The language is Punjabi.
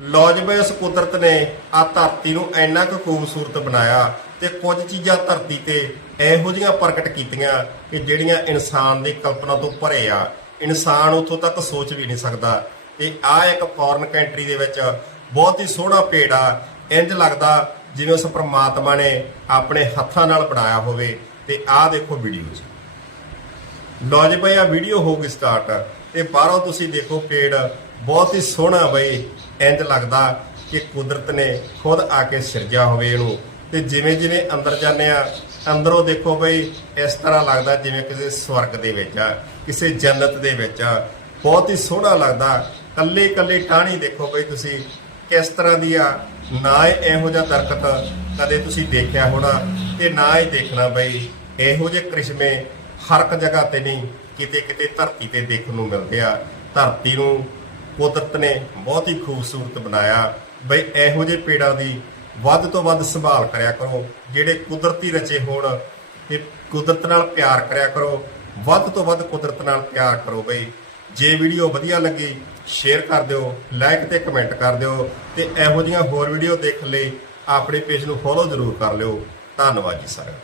ਲੋ ਜੀ ਬਈ ਉਸ ਕੁਦਰਤ ਨੇ ਆ ਧਰਤੀ ਨੂੰ ਇੰਨਾ ਕੁ ਖੂਬਸੂਰਤ ਬਣਾਇਆ ਤੇ ਕੁਝ ਚੀਜ਼ਾਂ ਧਰਤੀ ਤੇ ਇਹੋ ਜਿਹੀਆਂ ਪ੍ਰਗਟ ਕੀਤੀਆਂ ਕਿ ਜਿਹੜੀਆਂ ਇਨਸਾਨ ਦੀ ਕਲਪਨਾ ਤੋਂ ਪਰੇ ਆ। ਇਨਸਾਨ ਉਥੋਂ ਤੱਕ ਸੋਚ ਵੀ ਨਹੀਂ ਸਕਦਾ। ਤੇ ਆ ਇੱਕ ਫੋਰਨ ਕੰਟਰੀ ਦੇ ਵਿੱਚ ਬਹੁਤ ਹੀ ਸੋਹਣਾ ਪੇੜ ਆ। ਇੰਜ ਲੱਗਦਾ ਜਿਵੇਂ ਉਸ ਪ੍ਰਮਾਤਮਾ ਨੇ ਆਪਣੇ ਹੱਥਾਂ ਨਾਲ ਬਣਾਇਆ ਹੋਵੇ। ਤੇ ਆਹ ਦੇਖੋ ਵੀਡੀਓ 'ਚ ਲੋ ਜੀ ਬਈ ਆ ਵੀਡੀਓ ਹੋ ਗਈ ਸਟਾਰਟ ਤੇ ਬਾਹਰੋਂ ਤੁਸੀਂ ਦੇਖੋ ਪੇੜ, ਬਹੁਤ ਹੀ ਸੋਹਣਾ ਬਈ ਇੰਜ ਲੱਗਦਾ ਕਿ ਕੁਦਰਤ ਨੇ ਖੁਦ ਆ ਕੇ ਸਿਰਜਿਆ ਹੋਵੇ ਇਹਨੂੰ। ਤੇ ਜਿਵੇਂ ਜਿਵੇਂ ਅੰਦਰ ਜਾਂਦੇ ਆ, ਅੰਦਰੋਂ ਦੇਖੋ ਬਈ, ਇਸ ਤਰ੍ਹਾਂ ਲੱਗਦਾ ਜਿਵੇਂ ਕਿਸੇ ਸਵਰਗ ਦੇ ਵਿੱਚ ਆ, ਕਿਸੇ ਜੰਨਤ ਦੇ ਵਿੱਚ ਆ। ਬਹੁਤ ਹੀ ਸੋਹਣਾ ਲੱਗਦਾ। ਕੱਲੇ ਕੱਲੇ ਟਾਹਣੀ ਦੇਖੋ ਬਈ ਤੁਸੀਂ, ਕਿਸ ਤਰ੍ਹਾਂ ਦੀ ਆ। ਨਾ ਹੀ ਇਹੋ ਜਿਹਾ ਦਰਖਤ ਕਦੇ ਤੁਸੀਂ ਦੇਖਿਆ ਹੋਣਾ ਤੇ ਨਾ ਹੀ ਦੇਖਣਾ ਬਈ, ਇਹੋ ਜਿਹੇ ਕ੍ਰਿਸ਼ਮੇ ਹਰ ਇੱਕ ਜਗ੍ਹਾ ਤੇ ਨਹੀਂ, ਕਿਤੇ ਕਿਤੇ ਧਰਤੀ ਤੇ ਦੇਖਣ ਨੂੰ ਮਿਲਦੇ ਆ। ਧਰਤੀ ਨੂੰ ਕੁਦਰਤ ਨੇ ਬਹੁਤ ਹੀ ਖੂਬਸੂਰਤ ਬਣਾਇਆ। ਬਈ ਇਹੋ ਜਿਹੇ ਪੇੜਾਂ ਦੀ ਵੱਧ ਤੋਂ ਵੱਧ ਸੰਭਾਲ ਕਰਿਆ ਕਰੋ, ਜਿਹੜੇ ਕੁਦਰਤੀ ਰਚੇ ਹੋਣ, ਤੇ ਕੁਦਰਤ ਨਾਲ ਪਿਆਰ ਕਰਿਆ ਕਰੋ। ਵੱਧ ਤੋਂ ਵੱਧ ਕੁਦਰਤ ਨਾਲ ਪਿਆਰ ਕਰੋ ਬਈ। ਜੇ ਵੀਡੀਓ ਵਧੀਆ ਲੱਗੀ, ਸ਼ੇਅਰ ਕਰ ਦਿਓ ਲਾਈਕ ਤੇ ਕਮੈਂਟ ਕਰ ਦਿਓ, ਤੇ ਇਹੋ ਜਿਹੀਆਂ ਹੋਰ ਵੀਡੀਓ ਦੇਖਣ ਲਈ ਆਪਣੇ ਪੇਜ ਨੂੰ ਫੋਲੋ ਜ਼ਰੂਰ ਕਰ ਲਿਓ। ਧੰਨਵਾਦ ਜੀ ਸਾਰਿਆਂ